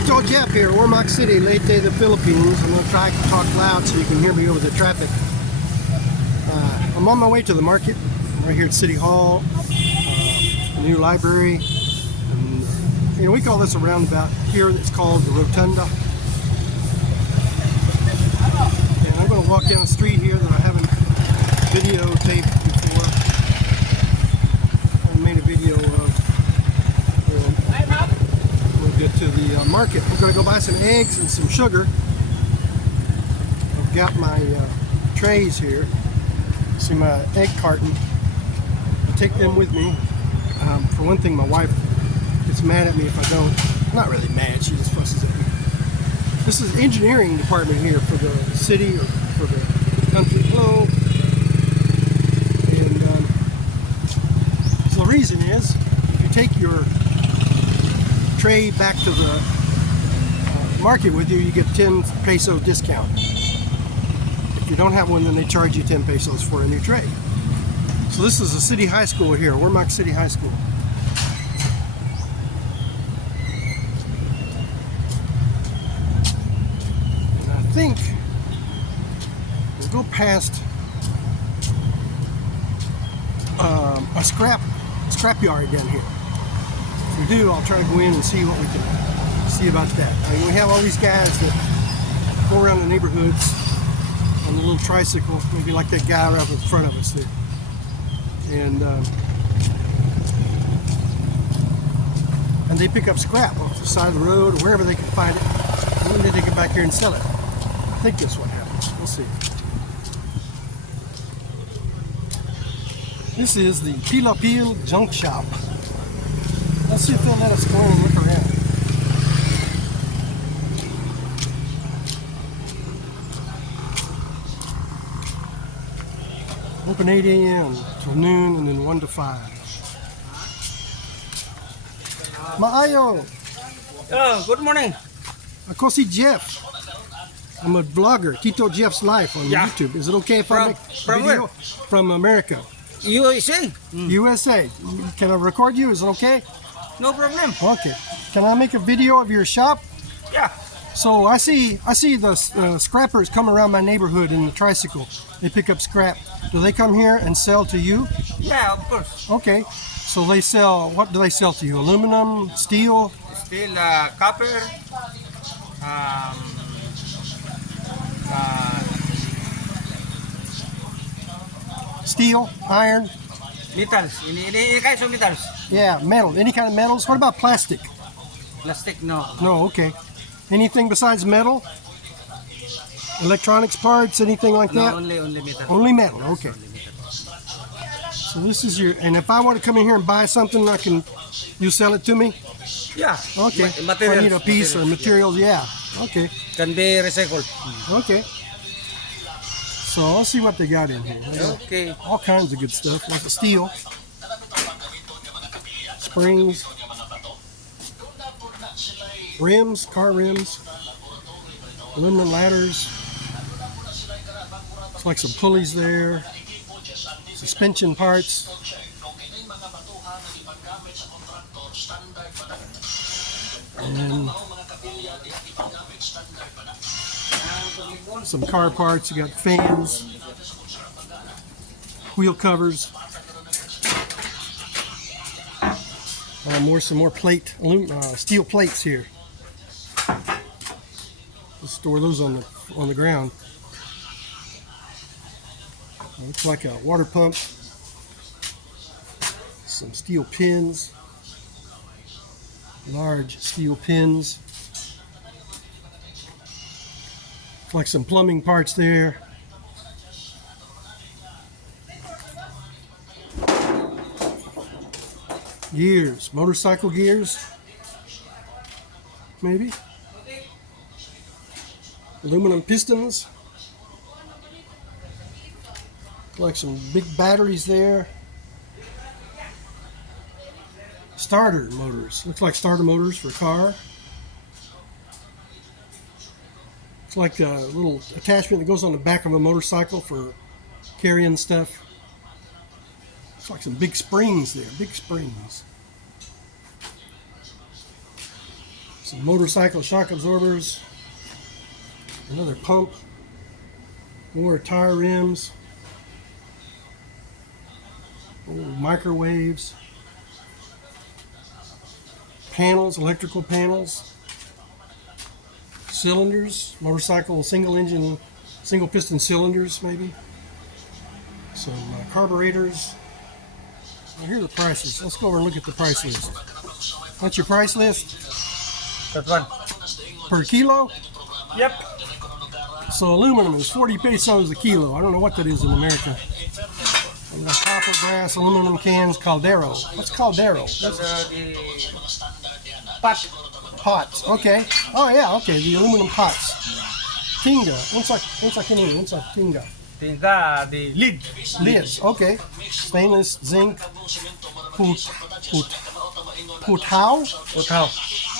Tito Jeff here, Ormoc City, Leyte, the Philippines. I'm going to try to talk loud so you can hear me over the traffic. I'm on my way to the market. I'm right here at City Hall, the new library. And, we call this a roundabout here that's called the Rotunda. And I'm going to walk down the street here that I haven't videotaped before. I made a video of. We'll get to the market. I'm going to go buy some eggs and some sugar. I've got my trays here. See my egg carton. I'll take them with me. For one thing, my wife gets mad at me if I don't. Not really mad, she just fusses at me. This is engineering department here for the city or for the country. Hello. And so the reason is, if you take your tray back to the market with you, you get 10 peso discount. If you don't have one, then they charge you 10 pesos for a new tray. So this is a city high school here, Ormoc City High School. And I think we'll go past a scrap yard down here. If we do, I'll try to go in and see what we can see about that. I mean, we have all these guys that go around the neighborhoods on the little tricycle, maybe like that guy right up in front of us there. And they pick up scrap off the side of the road or wherever they can find it, and then they take it back here and sell it. I think that's what happens. We'll see. This is the Pilapil Junk Shop. Let's see if they'll let us go and look around. Open 8 a.m. till noon and then 1 to 5. Maayo! Oh, good morning. Ako si Jeff. I'm a vlogger, Tito Jeff's Life on YouTube. Is it okay if I make a video? Where? From America. USA? USA. Can I record you? Is it okay? No problem. Okay. Can I make a video of your shop? Yeah. So I see the scrappers come around my neighborhood in the tricycle. They pick up scrap. Do they come here and sell to you? Yeah, of course. Okay. So they sell, what do they sell to you? Aluminum, steel? Still copper, Steel, iron? metals. Any kinds of metals. Yeah, metal. Any kind of metals? What about plastic? Plastic, no. No, okay. Anything besides metal? Electronics parts, anything like No, that? only metal. Only metal, okay. Only metal. So this is your, and if I want to come in here and buy something, you sell it to me? Yeah. Okay. If I Materials. need a piece or materials, yeah. Okay. Can be recycled. Okay. So I'll see what they got in here. Okay. All kinds of good stuff, like the steel, springs, rims, car rims, aluminum ladders. Looks like some pulleys there, suspension parts. And some car parts. You got fans, wheel covers, some more plate, steel plates here. We'll store those on the ground. Looks like a water pump. Some steel pins, large steel pins. Like some plumbing parts there. Gears, motorcycle gears, maybe. Aluminum pistons. Like some big batteries there. Starter motors. Looks like starter motors for a car. It's like a little attachment that goes on the back of a motorcycle for carrying stuff. It's like some big springs there, big springs. Some motorcycle shock absorbers. Another pump. More tire rims. Microwaves. Panels, electrical panels. Cylinders, motorcycle single engine, single piston cylinders maybe. Some carburetors. Well, here are the prices. Let's go over and look at the price list. What's your price list? That one. Per kilo? Yep. So aluminum is 40 pesos a kilo. I don't know what that is in America. And the copper, brass, aluminum cans, Caldero. What's Caldero? That's the pot. Pots. Okay. Oh yeah. Okay. The aluminum pots. Tinga. Unsa kini? Unsa tinga? Tinga, the lid. Lids. Okay. Stainless, zinc, putao, Utaw.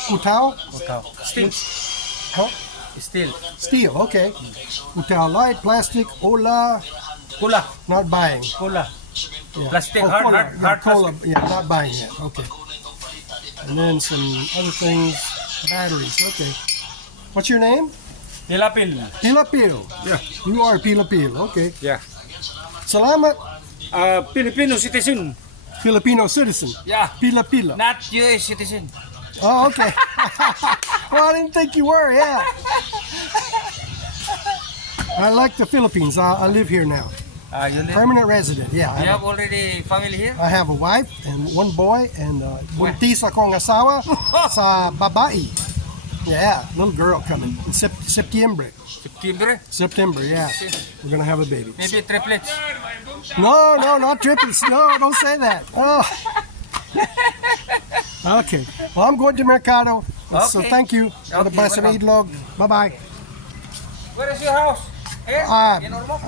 putao, Utaw. Steel. huh? Steel. Steel. Okay. Putao light, plastic, ola. Kula. Not buying. Kula. Yeah. Plastic, Oh, hard, cola. hard, Yeah, hard cola. plastic. Yeah, not buying yet. Okay. And then some other things, batteries. Okay. What's your name? Pilapil. Pilapil. Yeah. You are Pilapil. Okay. Yeah. Salamat, Filipino citizen. Filipino citizen. Yeah. Pila. Not US citizen. Oh, okay. Well, I didn't think you were. Yeah. I like the Philippines. I live here now. You live? Permanent resident. Yeah. You have already family here? I have a wife and one boy and buntis akong asawa sa babae. Yeah, little girl coming in September. September? Yeah. We're gonna have a baby. Maybe triplets. No, not triplets. No, don't say that. Oh. Okay. Well, I'm going to Mercado. So Okay. thank you. God Okay, bless and welcome. idlog. Bye-bye. Where is your house? Here? In Ormoc?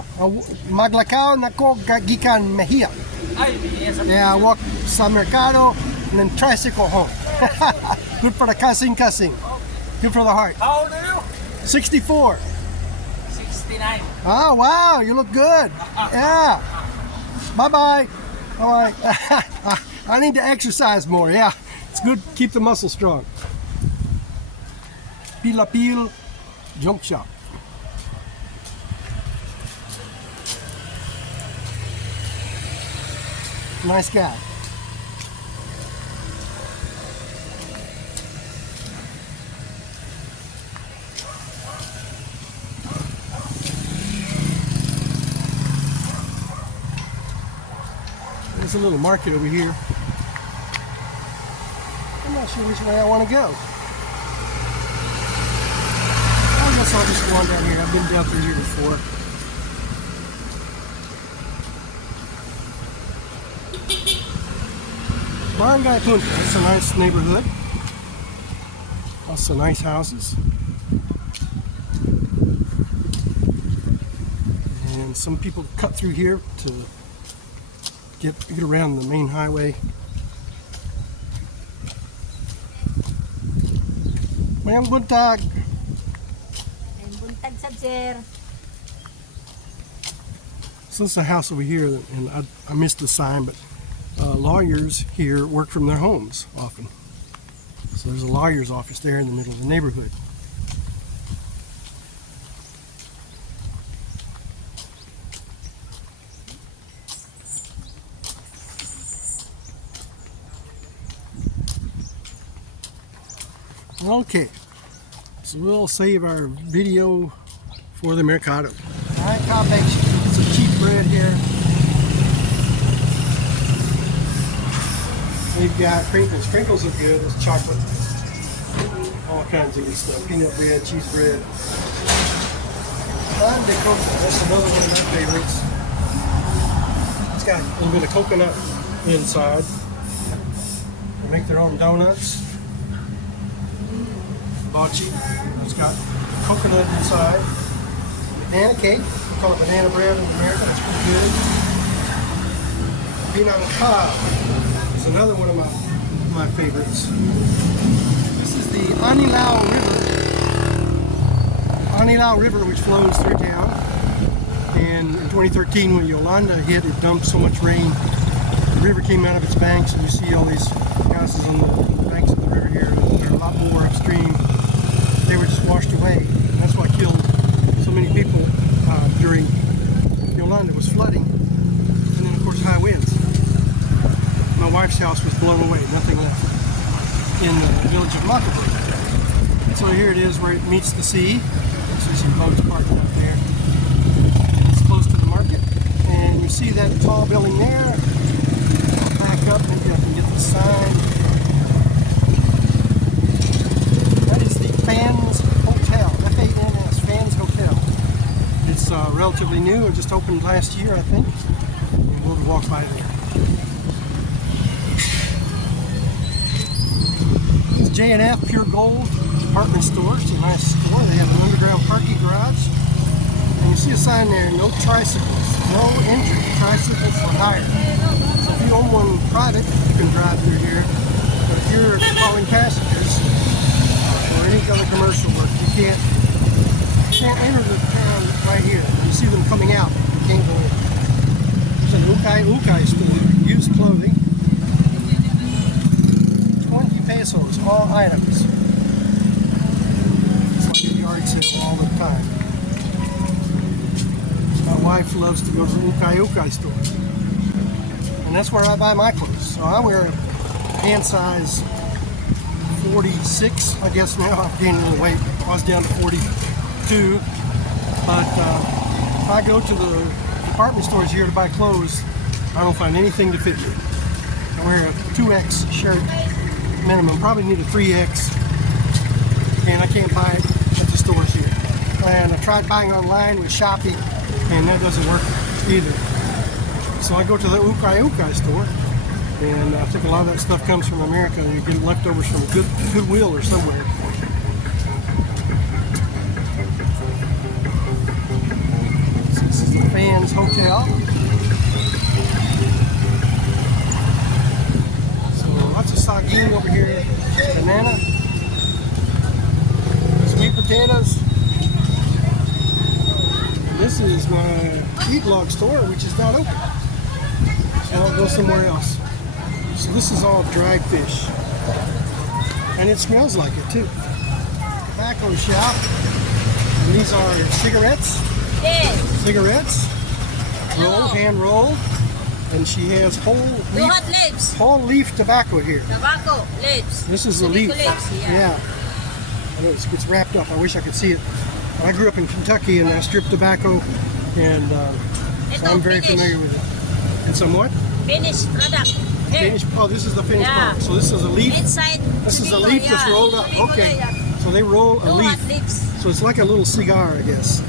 Maglakaw na ko gikan Mejia. Ay, yes. Yeah, I walk sa Mercado and then tricycle home. Good for the kasing. Good for the heart. How old are you? 64. 69. Oh, wow, you look good. Yeah. Bye-bye. All right. I need to exercise more. Yeah, it's good to keep the muscle strong. Pilapil Junk Shop. Nice guy. There's a little market over here. I'm not sure which way I want to go. I guess I'll just go on down here. I've been down through here before. Barangay Punta. It's a nice neighborhood. Lots of nice houses. And some people cut through here to get around the main highway. Mayang buntag. And buntag sab, sir. So this is a house over here, and I missed the sign, but lawyers here work from their homes often. So there's a lawyer's office there in the middle of the neighborhood. Okay, so we'll save our video for the Mercado. All right, Kyle makes some cheap bread here. We've got crinkles. Crinkles are good. It's chocolate. All kinds of good stuff. Peanut bread, cheese bread. Pan de coco. That's another one of my favorites. It's got a little bit of coconut inside. They make their own donuts. Bachi. It's got coconut inside. Banana cake. We call it banana bread in America. That's pretty good. Peanut cob is another one of my favorites. This is the Anilao River. Anilao River, which flows through town. And in 2013, when Yolanda hit, it dumped so much rain. The river came out of its banks, and you see all these houses on the banks of the river here. They're a lot more upstream. house was blown away, nothing left in the village of Mockingbird. So here it is where it meets the sea. See some boats parked out there. It's close to the market. And you see that tall building there. I'll back up, maybe I can get the sign. That is the Fans Hotel, F-A-N-S, Fans Hotel. It's relatively new, it just opened last year, I think. And we'll walk by there. It's J&F Pure Gold Department Store. It's a nice store. They have an underground parking garage. And you see a sign there, no tricycles, no entry, tricycles for hire. So if you own one private, you can drive through here. But if you're hauling passengers or any other commercial work, you can't enter the town right here. You see them coming out, you can't go in. There's an Ukai store, used clothing. 20 pesos, all items. It's like a yard sale all the time. My wife loves to go to the Ukai store. And that's where I buy my clothes. So I wear a pant size 46, I guess now. I've gained a little weight. I was down to 42. But if I go to the department stores here to buy clothes, I don't find anything to fit me. I wear a 2X shirt minimum, probably need a 3X, and I can't buy it at the stores here. And I tried buying online with Shopee, and that doesn't work either. So I go to the Ukai store, and I think a lot of that stuff comes from America. You get leftovers from Goodwill or somewhere. This is the Fans Hotel. Lots of saging over here, banana, sweet potatoes. And this is my Eat Log store, which is not open. So I'll go somewhere else. So this is all dried fish. And it smells like it too. Tobacco shop. And these are cigarettes. Yes. Cigarettes. Rolled, hand rolled. And she has Do hot leaves. whole leaf tobacco here. Tobacco leaves. This is the leaf. Leaves, Yeah. I know it's wrapped up. I wish I could see it. I grew up in Kentucky and I stripped tobacco, and so I'm very familiar with it. And somewhat? Finished product. Here. Finished. Oh, this is the finished Yeah. product. So this is a leaf. Inside. This is a leaf that's rolled up. Okay. So they roll a Do leaf. hot leaves. So it's like a little cigar, I guess.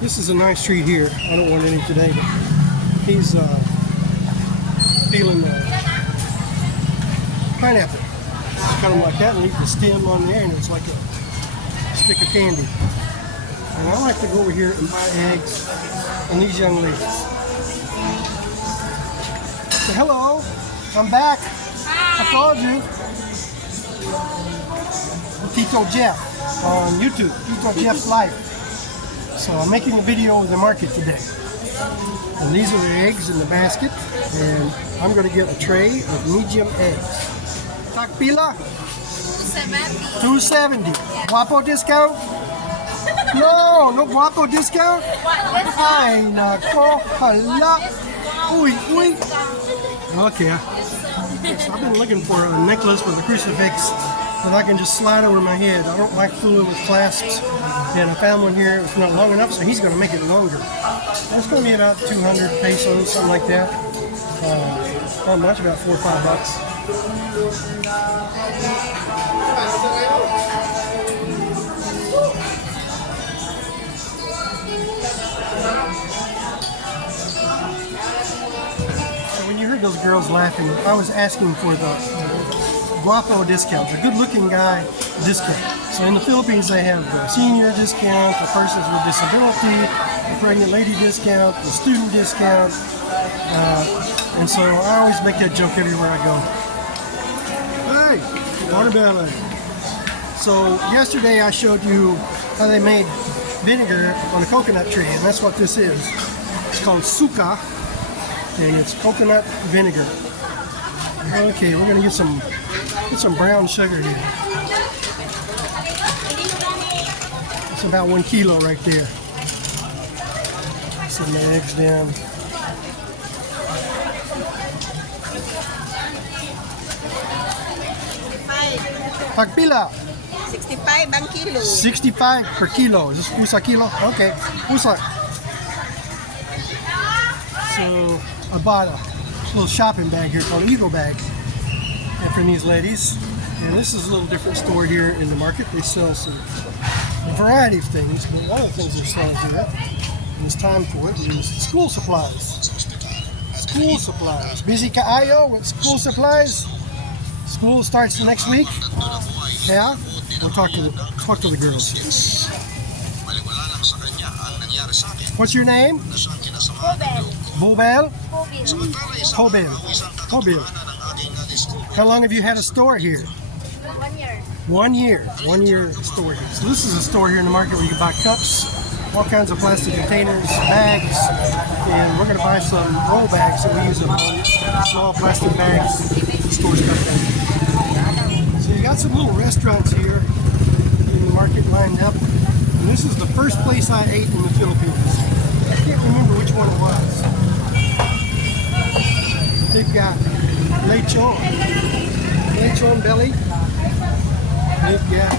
This is a nice treat here. I don't want any today, but he's peeling the pineapple. Cut them like that and leave the stem on there, and it's like a stick of candy. And I like to go over here and buy eggs from these young ladies. So hello, I'm back. I called you. Tito Jeff on YouTube, Tito Jeff's Life. So I'm making a video of the market today. And these are the eggs in the basket, and I'm going to get a tray of medium eggs. Takpila? 270. Guapo discount? No, no guapo discount? Ay, nako, hala. Uy, uy. Okay. So I've been looking for a necklace with a crucifix that I can just slide over my head. I don't like fooling with clasps. And I found one here, it's not long enough, so he's going to make it longer. That's going to be about 200 pesos, something like that. Not much, about $4 or $5. So when you heard those girls laughing, I was asking for the guapo discount, the good-looking guy discount. So in the Philippines, they have the senior discount, the persons with disability, the pregnant lady discount, the student discount, and so I always make that joke everywhere I go. Hey, watermelon. So yesterday I showed you how they made vinegar on a coconut tree, and that's what this is. It's called suka, and it's coconut vinegar. Okay, we're gonna get some brown sugar here. It's about 1 kilo right there. Set the eggs down. Pagpila. 65 ang kilo. 65 per kilo. Is this pusa kilo? Okay. Pusa. So I bought a little shopping bag here called Eagle Bag from these ladies. And this is a little different store here in the market. They sell a variety of things, but one of the things they're selling here, and it's time for it, is school supplies. School supplies. Busy kaayo with school supplies. School starts next week. Yeah? We'll talk to the girls. What's your name? Bobel? Hobel. Hobel. How long have you had a store here? 1 year. 1 year. 1 year store here. So this is a store here in the market where you can buy cups, all kinds of plastic containers, bags, and we're going to buy some roll bags that we use them on, small plastic bags. The store's got that. So you got some little restaurants here in the market lined up. And this is the first place I ate in the Philippines. I can't remember which one it was. They've got lechon belly. They've got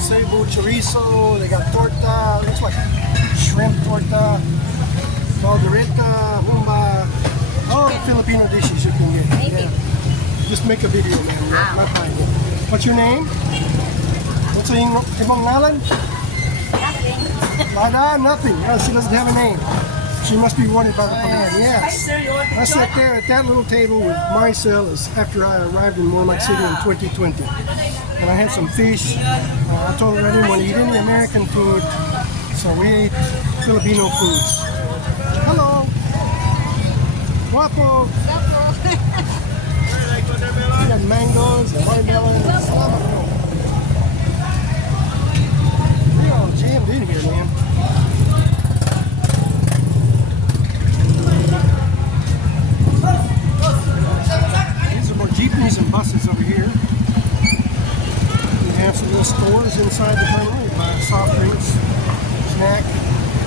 cebu chorizo. They got torta. Looks like shrimp torta, caldereta, humba. All the Filipino dishes you can get. Yeah. Just make a video, man. Not mine. What's your name? What's your ibang ngalan? Lada, nothing. No, she doesn't have a name. She must be wanted by the police. Yes. I sat there at that little table with Maricel after I arrived in Moormac City in 2020. And I had some fish. I told her I didn't want to eat any American food, so we ate Filipino foods. Hello. Guapo. We got mangoes, watermelons, and salmon. We're all jammed in here, man. These are more jeepneys and buses over here. We have some little stores inside the terminal. You buy soft drinks, snack,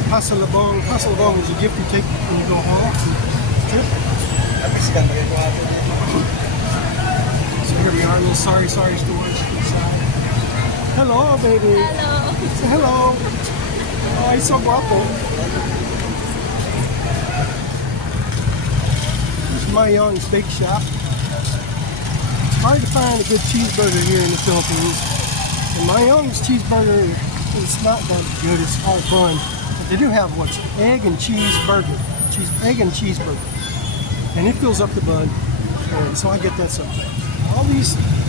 pasalabong. Pasalabong is a gift you take when you go home. So here we are, little sorry stores inside. Hello, baby. Hello. Say hello. Oh, he's so guapo. This is my young steak shop. It's hard to find a good cheeseburger here in the Philippines. And my young's cheeseburger is not that good. It's all bun. But they do have what's egg and cheese burger. Egg and cheeseburger. And it fills up the bun. And so I get that sometimes.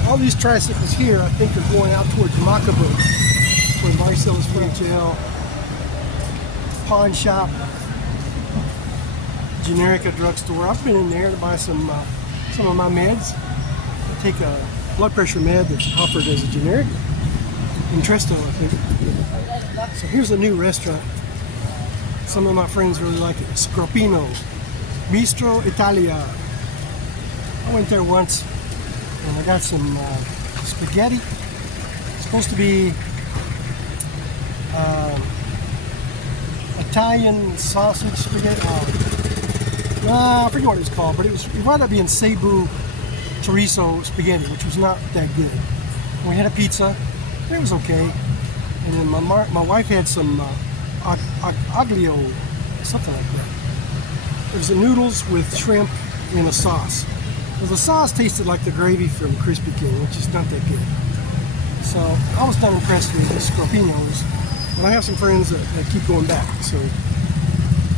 All these tricycles here, I think, are going out towards Macabo, where Maricela's PHL, pawn shop, Generica drugstore. I've been in there to buy some of my meds. I take a blood pressure med that's offered as a generic, Entresto, I think. So here's a new restaurant. Some of my friends really like it. Scropino, Bistro Italia. I went there once. And I got some spaghetti. It's supposed to be Italian sausage spaghetti. I forget what it was called, but it wound up being Cebu chorizo spaghetti, which was not that good. We had a pizza. It was okay. And then my wife had some aglio, something like that. It was the noodles with shrimp in a sauce. Well, the sauce tasted like the gravy from Krispy Kreme, which is not that good. So I was not impressed with the Scorpinos, but I have some friends that keep going back. So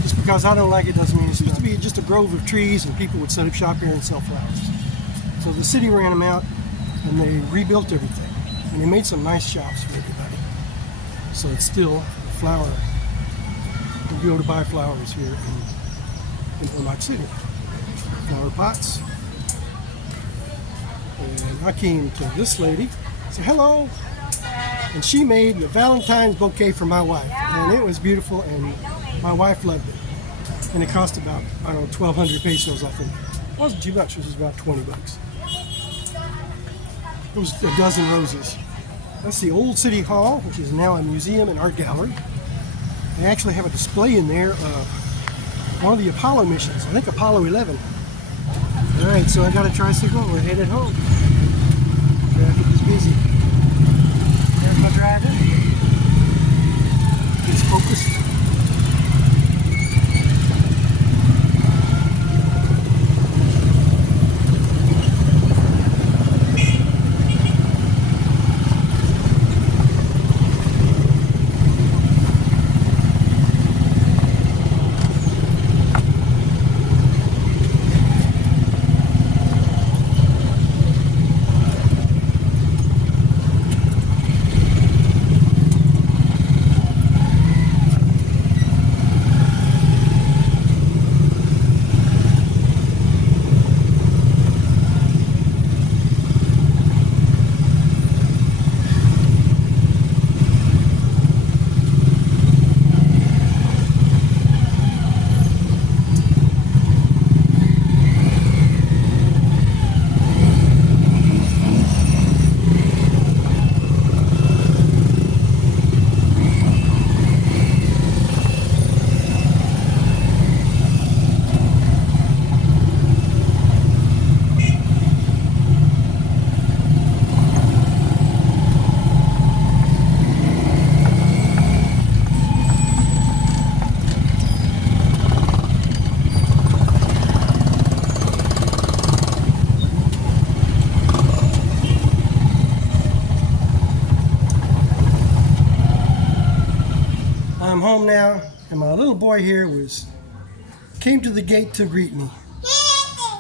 just because I don't like it doesn't mean it's used to be just a grove of trees and people would set up shop here and sell flowers. So the city ran them out and they rebuilt everything. And they made some nice shops for everybody. So it's still a flower. You can go to buy flowers here in Moormac City. Flower pots. And I came to this lady, said hello, and she made the Valentine's bouquet for my wife, and it was beautiful, and my wife loved it. And it cost about, I don't know, 1,200 pesos, I think. It wasn't too much, it was about 20 bucks. It was a dozen roses. That's the old City Hall, which is now a museum and art gallery. They actually have a display in there of one of the Apollo missions, I think Apollo 11. All right, so I got a tricycle. We're headed home. Traffic is busy. There's my driver. It's focused. I'm home now, and my little boy here came to the gate to greet me.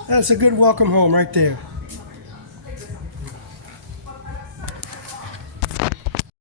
That's a good welcome home right there.